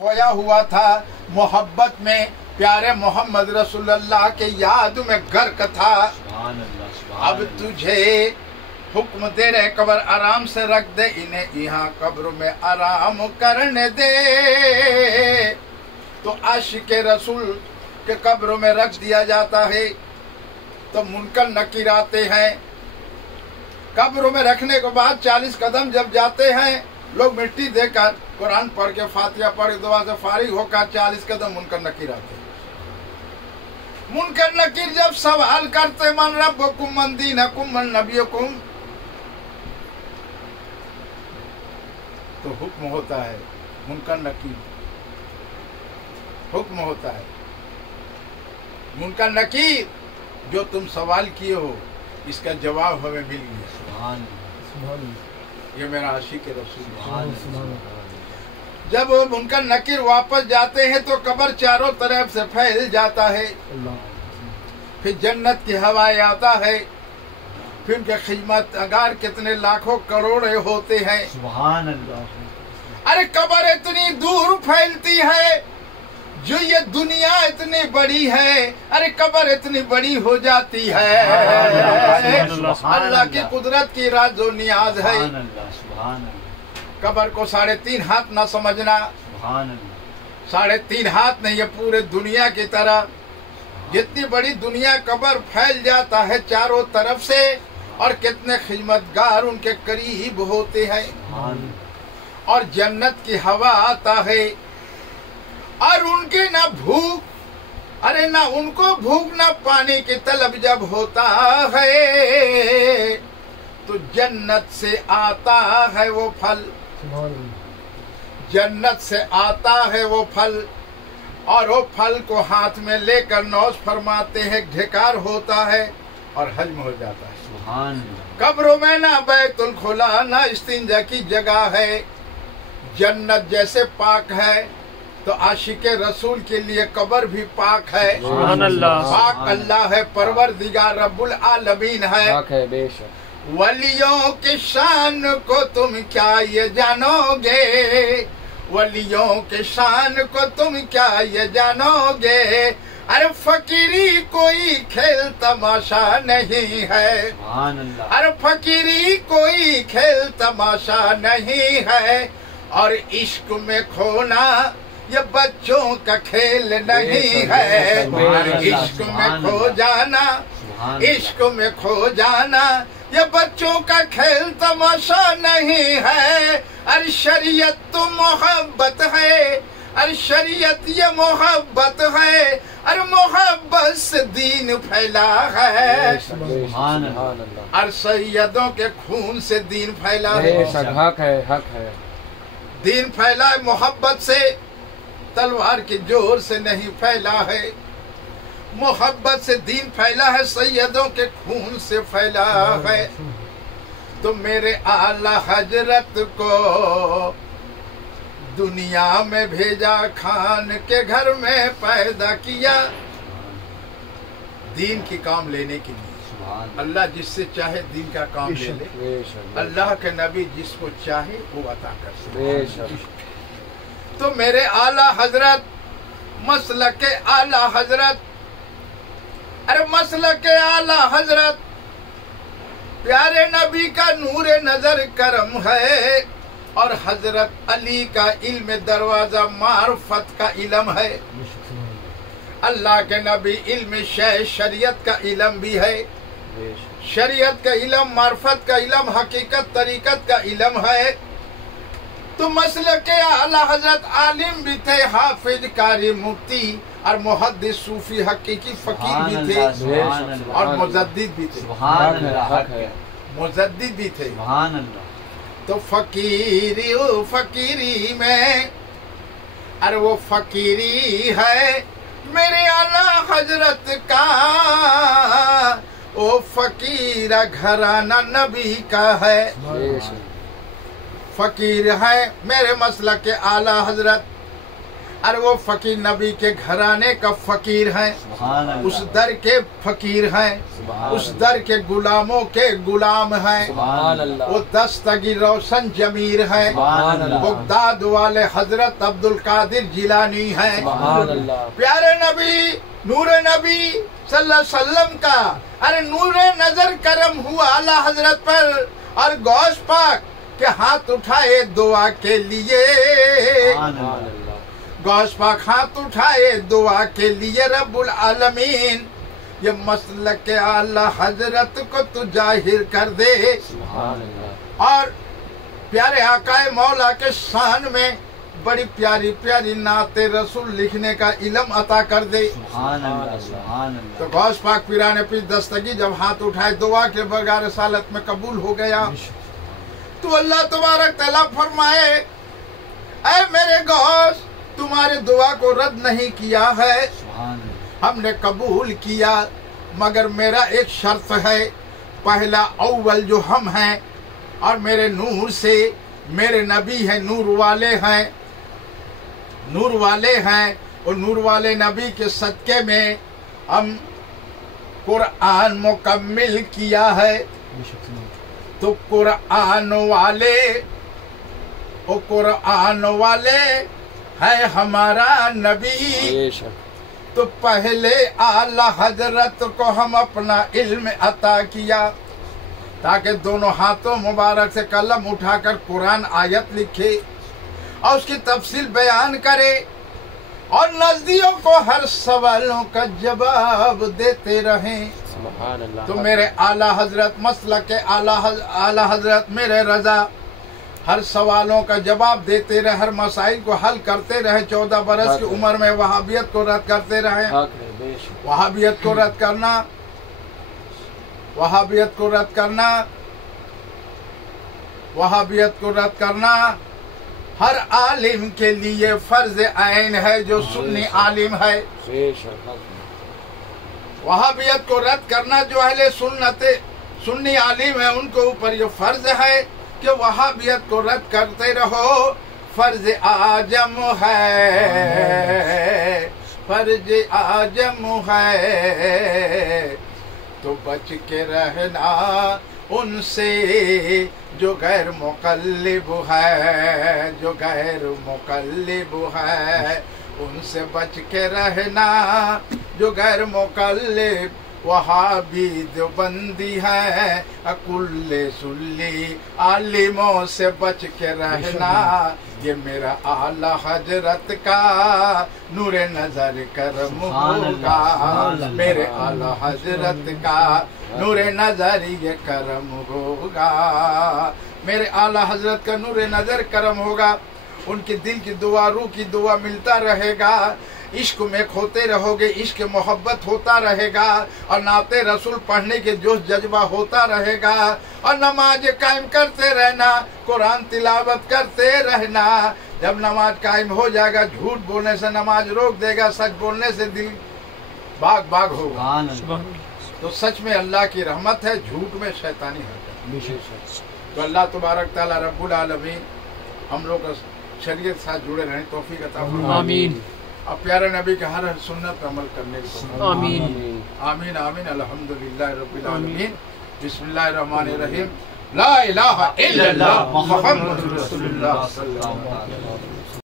खोया हुआ था, मोहब्बत में प्यारे मोहम्मद रसूलुल्लाह के याद में गर्क था। अब तुझे हुक्म दे रहे कब्र आराम से रख दे, इन्हें यहाँ कब्र में आराम करने दे। तो आशिक रसूल के कब्र में रख दिया जाता है। तो मुनकर नकीर आते हैं, कब्र में रखने के बाद 40 कदम जब जाते हैं, लोग मिट्टी देकर कुरान पढ़ के फातिहा पढ़ के दुआ से फारिग होकर 40 कदम मुनकर नकीर आते हैं। मुनकर नकीर जब सवाल करते मन रब्बुकुम मन दीनुकुम मन नबियुकुम, तो हुक्म होता है, मुनकर नकीर हुक्म होता है, मुनकर नकीर जो तुम सवाल किए हो इसका जवाब हमें मिल गया। ये मेरा आशिक रसूल। जब वो मुनकर नकीर वापस जाते हैं तो कब्र चारों तरफ से फैल जाता है। फिर जन्नत की हवाएं आता है, फिर उनके खिदमत अगार कितने लाखों करोड़े होते हैं। सुभान अल्लाह। अरे कब्र इतनी दूर फैलती है, जो ये दुनिया इतनी बड़ी है, अरे कब्र इतनी बड़ी हो जाती है। अल्लाह की कुदरत की राज़ो नियाज है। कब्र को 3.5 हाथ न समझना, 3.5 हाथ नहीं, ये पूरे दुनिया की तरह जितनी बड़ी दुनिया कब्र फैल जाता है चारों तरफ से, और कितने खिदमतगार उनके करीब होते हैं। और जन्नत की हवा आता है, और उनकी ना भूख, अरे ना उनको भूख ना पानी की तलब जब होता है, तो जन्नत से आता है वो फल, जन्नत से आता है वो फल, और वो फल को हाथ में लेकर नौश फरमाते हैं, ढेकार होता है और हजम हो जाता है। कब्रों में ना बैतुल खुला ना इस्तिंजा की जगह है। जन्नत जैसे पाक है तो आशिक रसूल के लिए कब्र भी पाक है। पाक अल्लाह है, परवरदिगार रब्बुल आलमीन है। वलियों की शान को तुम क्या ये जानोगे, वलियों के शान को तुम क्या ये जानोगे। अरे फकीरी कोई खेल तमाशा नहीं है, अरे फकीरी कोई खेल तमाशा नहीं है। और इश्क में खोना ये बच्चों का खेल नहीं है। इश्क में खो जाना, इश्क में खो जाना ये बच्चों का खेल तमाशा नहीं है। अरे शरीयत तो मोहब्बत है, अरे शरीयत ये मोहब्बत है, अरे मोहब्बत से दीन फैला है। और सैयदों के खून से दीन फैला है। हक है, हक है। दीन फैला है मोहब्बत से, तलवार के जोर से नहीं फैला है। मोहब्बत से दीन फैला है, सैयदों के खून से फैला है। तो मेरे आला हजरत को दुनिया में भेजा, खान के घर में पैदा किया, दीन की काम लेने के लिए। अल्लाह जिससे चाहे दीन का काम ले ले, अल्लाह के नबी जिसको चाहे वो अता कर सकते। तो मेरे आला हजरत, मसलक के आला हजरत, अरे मसलक के आला हजरत प्यारे नबी का नूरे नजर करम है। और हजरत अली का इल्म दरवाजा मार्फत का इल्म है। अल्लाह के नबी इल्म शरीयत का इल्म भी है। शरीयत का इल्म, मार्फत का इल्म, हकीकत तरीकत का इल्म है। तो मसलक के आला हजरत आलिम भी थे, हाफिज, कारी, मुफ्ती और मुहद्दिस, सूफी, हकीकी फकीर भी थे, और मुजद्दिद भी थे। मुजद्दिद भी थे। तो फकीरी फकीरी में, अरे वो फकीरी है मेरे आला हजरत का, वो फकीरा घराना नबी का है। फकीर है मेरे मसलक के आला हजरत, ارے وہ فقیر نبی کے گھرانے کا فقیر ہیں، اس در کے فقیر ہیں، اس در کے غلاموں کے غلام ہیں، وہ دستگیر روشن جمیر ہیں، بغداد والے حضرت عبد القادر جیلانی ہیں۔ پیارے نبی نور نبی صلی اللہ علیہ وسلم کا ارے نور نظر کرم ہوا اعلی حضرت پر، اور غوث پاک کے ہاتھ اٹھائے دعا کے لیے، غوث پاک ہاتھ اٹھائے دعا کے لیے، رب العالمین یہ مسلک اعلی حضرت کو تو ظاہر کر دے، اور پیارے آقا مولا کے شان میں بڑی پیاری پیاری نعت رسول لکھنے کا علم عطا کر دے۔ تو غوث پاک پیران پیر دستگی جب ہاتھ اٹھائے دعا کے بغیر رسالت میں قبول ہو گیا، تو اللہ تبارک تعالیٰ فرمائے اے میرے غوث تمہاری دعا کو رد نہیں کیا ہے، ہم نے قبول کیا، مگر میرا ایک شرط ہے، پہلا اول جو ہم ہیں اور میرے نور سے میرے نبی ہیں، نور والے ہیں، نور والے ہیں، اور نور والے نبی کے صدقے میں ہم قرآن مکمل کیا ہے، تو قرآن والے او قرآن والے ہے ہمارا نبی، تو پہلے اعلی حضرت کو ہم اپنا علم عطا کیا تاکہ دونوں ہاتھوں مبارک سے قلم اٹھا کر قرآن آیت لکھے اور اس کی تفصیل بیان کرے، اور نزدیوں کو ہر سوالوں کا جواب دیتے رہیں۔ تو میرے اعلی حضرت مسلک اعلی حضرت میرے رضا ہر سوالوں کا جواب دیتے رہے، ہر مسائل کو حل کرتے رہے، 14 برس کی عمر میں وہابیت کو رد کرتے رہے۔ وہابیت کو رد کرنا، وہابیت کو رد کرنا، وہابیت کو رد کرنا ہر عالم کے لیے فرض عین ہے جو سنی عالم ہے۔ وہابیت کو رد کرنا جو اہل سنت سنی عالم ہے ان کو اوپر یہ فرض ہے کہ وہابیت کو رد کرتے رہو، فرض اعظم ہے، فرض اعظم ہے، تو بچ کے رہنا ان سے جو غیر مقلب ہے، جو غیر مقلب ہے، ان سے بچ کے رہنا جو غیر مقلب وہابی دیوبندی ہے، کل سلی عالموں سے بچ کے رہنا، یہ میرا اعلی حضرت کا نور نظر کرم ہوگا، میرے اعلی حضرت کا نور نظر یہ کرم ہوگا، میرے اعلی حضرت کا نور نظر کرم ہوگا، ان کے دل کی دعا روح کی دعا ملتا رہے گا، عشق میں کھوتے رہو گے، عشق محبت ہوتا رہے گا، اور نعت رسول پڑھنے کے جوش جذبہ ہوتا رہے گا، اور نماز قائم کرتے رہنا، قرآن تلاوت کرتے رہنا۔ جب نماز قائم ہو جائے گا جھوٹ بولنے سے نماز روک دے گا، سچ بولنے سے دل باغ باغ ہوگا۔ تو سچ میں اللہ کی رحمت ہے، جھوٹ میں شیطانی حرکت۔ تو اللہ تبارک تعالیٰ رب العالمین ہم لوگ شریعت ساتھ جڑے رہیں، توفیق عطا فرمائے، آمین۔ اب پیارے نبی کے ہر سنت پر عمل کرنے کو آمین آمین آمین۔ الحمدللہ رب العالمین۔ بسم اللہ الرحمن الرحیم۔ لا الہ الا اللہ محمد رسول اللہ صلی اللہ علیہ وسلم۔